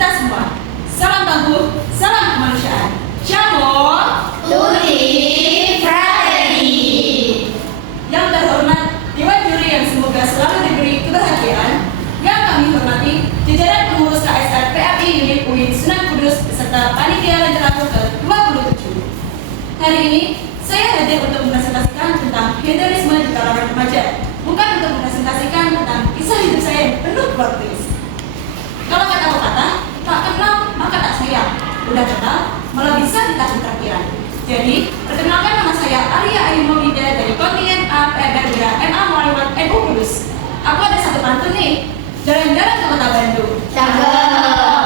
kita semua. Salam tangguh, salam kemanusiaan. Ciao. Tutti Fratelli. Yang terhormat Dewan Juri yang semoga selalu diberi kebahagiaan. Yang kami hormati jajaran pengurus KSR PAI Unit UIN Sunan Kudus beserta panitia rencana ke-27. Hari ini saya hadir untuk mempresentasikan tentang hedonisme di kalangan remaja, bukan untuk mempresentasikan tentang kisah hidup saya yang penuh plot twist. Kalau kata pepatah, tak kenal maka tak sayang. Udah kenal malah bisa ditahan terakhiran. Jadi, perkenalkan nama saya Arya Ayu Maulida dari kontingen A PMR MA Mualimat NU Kudus. Aku ada satu pantun nih, jalan-jalan ke kota Bandung. Cakep.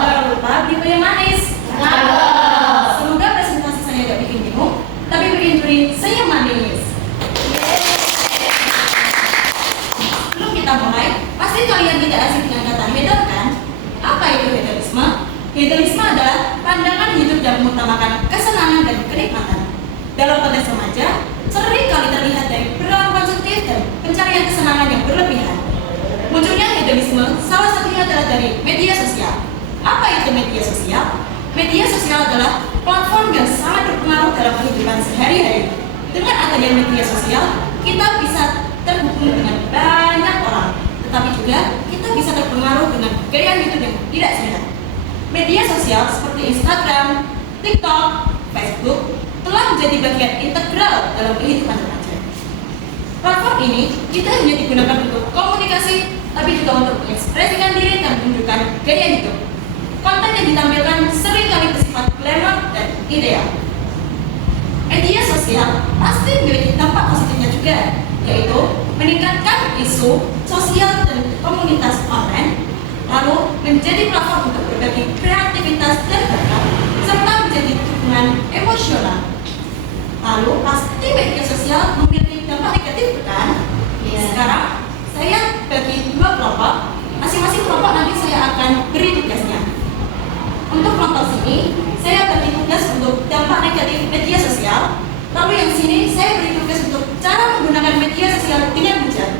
Jangan lupa beli yang manis. Cakep. Semoga presentasi saya gak bikin bingung, tapi bikin juri senyum manis. Sebelum kita mulai, pasti kalian tidak asing dengan kata hedon kan? Apa itu hedonisme? Hedonisme adalah pandangan hidup yang mengutamakan kesenangan dan kenikmatan. Dalam konteks remaja, sering kali terlihat dari perilaku konsumtif dan pencarian kesenangan yang berlebihan. Munculnya hedonisme salah satunya adalah dari media sosial. Apa itu media sosial? Media sosial adalah platform yang sangat berpengaruh dalam kehidupan sehari-hari. Dengan adanya media sosial, kita bisa terhubung dengan banyak orang, tetapi juga kita bisa terpengaruh dengan gaya hidup yang tidak sehat. Media sosial seperti Instagram, TikTok, Facebook telah menjadi bagian integral dalam kehidupan remaja. Platform ini tidak hanya digunakan untuk komunikasi, tapi juga untuk mengekspresikan diri dan menunjukkan gaya hidup. Konten yang ditampilkan seringkali bersifat glamour dan ideal. Media sosial pasti memiliki dampak positifnya juga, yaitu meningkatkan isu sosial dan komunitas online, lalu menjadi platform untuk berbagi kreativitas dan bakat, serta menjadi dukungan emosional. Lalu pasti media sosial memiliki dampak negatif, kan? Sekarang saya bagi dua kelompok, masing-masing kelompok nanti saya akan beri tugasnya. Untuk kelompok sini, saya bagi tugas untuk dampak negatif media sosial, lalu yang sini saya beri tugas untuk cara menggunakan media sosial dengan bijak.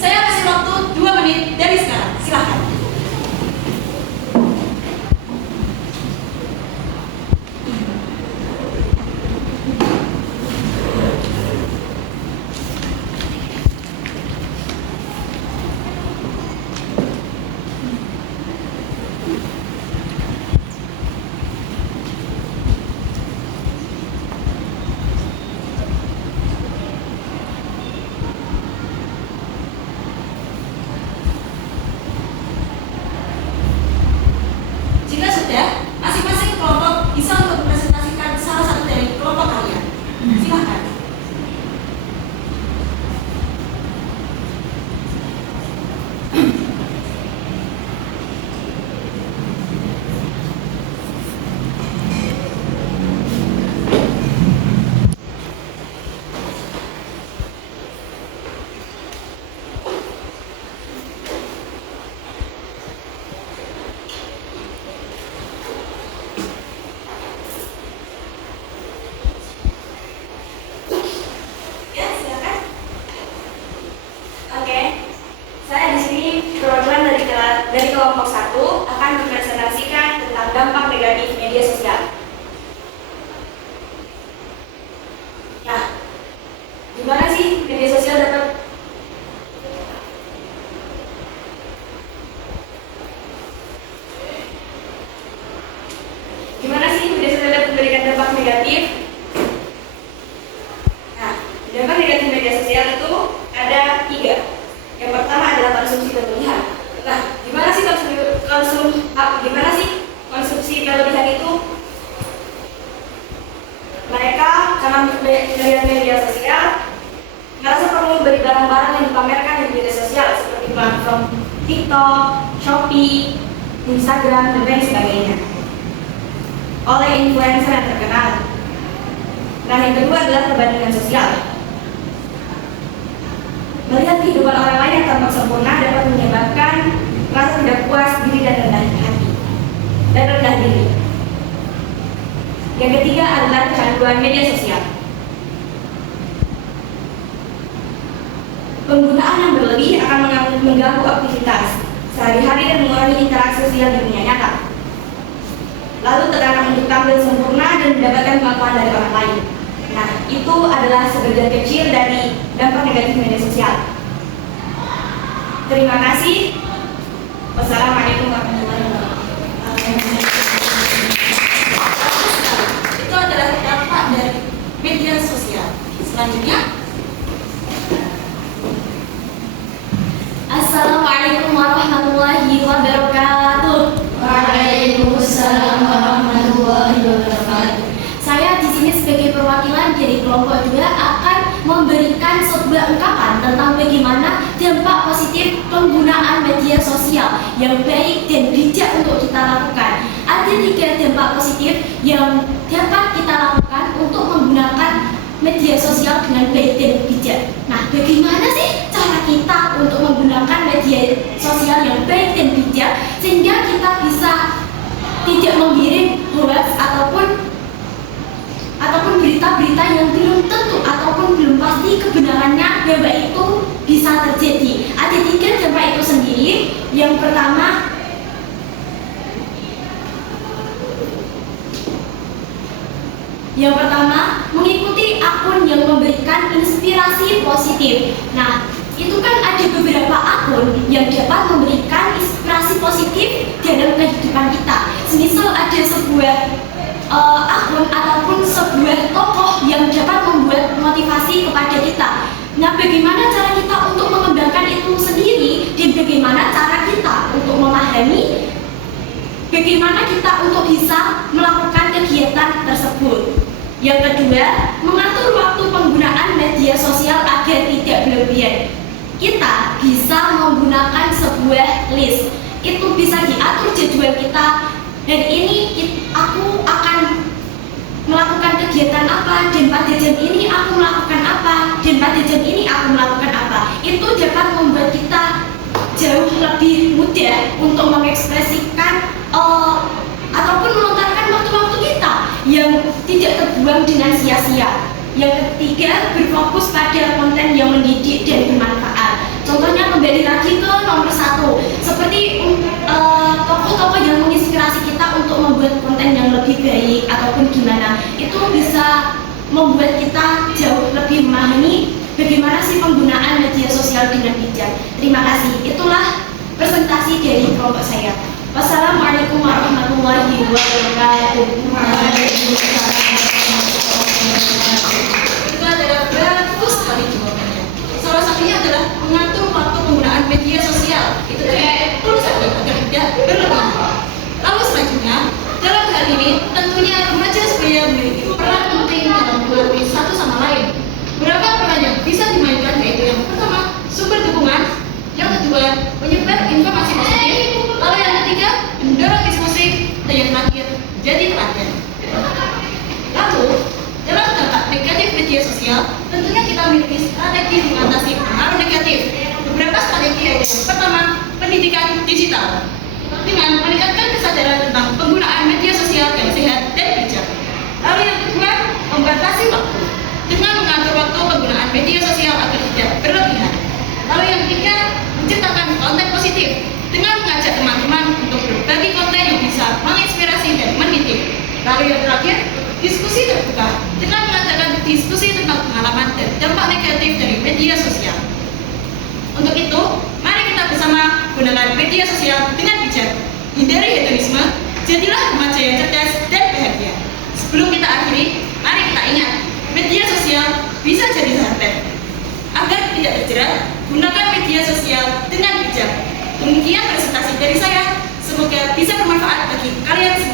Saya kasih waktu 2 menit dari sekarang, silahkan. Jika sudah, masing-masing kelompok bisa untuk mempresentasikan salah satu dari kelompok kalian. Silahkan. Ya, silakan. Oke, saya di sini perwakilan dari kelompok 1 akan mempresentasikan tentang dampak negatif media sosial. Nah, gimana sih media sosial dapat memberikan dampak negatif? Nah, dampak negatif media sosial itu ada 3. Yang pertama adalah konsumsi berlebihan. Nah, gimana sih konsumsi berlebihan itu? Mereka karena melihat media sosial merasa perlu membeli barang-barang yang dipamerkan di media sosial seperti platform TikTok, Shopee, Instagram, dan lain sebagainya oleh influencer yang terkenal. Nah, yang kedua adalah perbandingan sosial. Melihat kehidupan orang lain yang tampak sempurna dapat menyebabkan rasa tidak puas diri dan rendah hati dan rendah diri. Yang ketiga adalah kecanduan media sosial. Penggunaan yang berlebih akan mengganggu aktivitas sehari-hari dan mengurangi interaksi sosial di dunia nyata. lalu tekanan untuk tampil sempurna dan mendapatkan pengakuan dari orang lain. Nah, itu adalah sebagian kecil dari dampak negatif media sosial. Terima kasih. Wassalamualaikum warahmatullahi wabarakatuh. Itu adalah dampak dari media sosial. Selanjutnya, Assalamualaikum warahmatullahi wabarakatuh. Waalaikumsalam warahmatullahi wabarakatuh. Saya di sini sebagai perwakilan dari kelompok 2 akan memberikan sebuah ungkapan tentang bagaimana dampak positif penggunaan media sosial yang baik dan bijak untuk kita lakukan. Ada 3 dampak positif yang dapat kita lakukan untuk menggunakan media sosial dengan baik dan bijak. Nah, bagaimana sih cara kita untuk menggunakan media sosial yang baik dan bijak sehingga kita bisa tidak mengirim hoax ataupun berita-berita yang belum tentu ataupun belum pasti kebenarannya bahwa itu bisa terjadi. Ada 3 dampak itu sendiri. Yang pertama, mengikuti akun yang memberikan inspirasi positif. Nah, itu kan ada beberapa akun yang dapat memberikan inspirasi positif dalam kehidupan kita. Semisal ada sebuah akun ataupun sebuah tokoh yang dapat membuat motivasi kepada kita. Nah, bagaimana cara kita untuk mengembangkan itu sendiri dan bagaimana cara kita untuk memahami bagaimana kita untuk bisa melakukan kegiatan tersebut. Yang kedua, mengatur waktu penggunaan media sosial agar tidak berlebihan. Kita bisa menggunakan sebuah list. Itu bisa diatur jadwal kita. Dan ini aku akan melakukan kegiatan apa, dan pada jam ini aku melakukan apa, dan pada jam ini aku melakukan apa. Itu dapat membuat kita jauh lebih mudah untuk mengekspresikan ataupun melontarkan waktu-waktu kita yang tidak terbuang dengan sia-sia. Yang ketiga, berfokus pada konten yang mendidik dan bermanfaat. Contohnya kembali lagi ke nomor 1, seperti tokoh-tokoh yang menginspirasi kita untuk membuat konten yang lebih baik ataupun gimana. Itu bisa membuat kita jauh lebih memahami bagaimana sih penggunaan media sosial dengan bijak. Terima kasih. Itulah presentasi dari kelompok saya. Wassalamualaikum warahmatullahi wabarakatuh. itu adalah bagus sekali jawabannya. Salah satunya adalah mengatur waktu penggunaan media sosial. Itu betul sekali agar tidak berlebihan. Lalu selanjutnya, dalam hal ini tentunya remaja supaya memiliki peran penting dalam menghadapi satu sama lain. Berapa peran yang bisa dimainkan, yaitu yang pertama, sumber dukungan, yang kedua, menyebar informasi positif, lalu yang ketiga, mendorong diskusi, dan yang terakhir, jadi teladan. Lalu, dalam dampak negatif media sosial, tentunya kita memiliki strategi mengatasi pengaruh negatif. Beberapa strategi yaitu yang pertama, pendidikan digital dengan meningkatkan kesadaran tentang penggunaan media sosial yang sehat dan bijak. Lalu yang kedua, membatasi waktu dengan mengatur waktu penggunaan media sosial agar tidak berlebihan. Lalu yang ketiga, menciptakan konten positif dengan mengajak teman-teman untuk berbagi konten yang bisa menginspirasi dan mendidik. Lalu yang terakhir, diskusi terbuka dengan mengadakan diskusi tentang pengalaman dan dampak negatif dari media sosial. Untuk itu, mari kita bersama gunakan media sosial dengan bijak. Hindari hedonisme, jadilah remaja yang cerdas dan bahagia. Sebelum kita akhiri, mari kita ingat, media sosial bisa jadi sahabat. Agar tidak terjerat, gunakan media sosial dengan bijak. Demikian presentasi dari saya. Semoga bisa bermanfaat bagi kalian semua.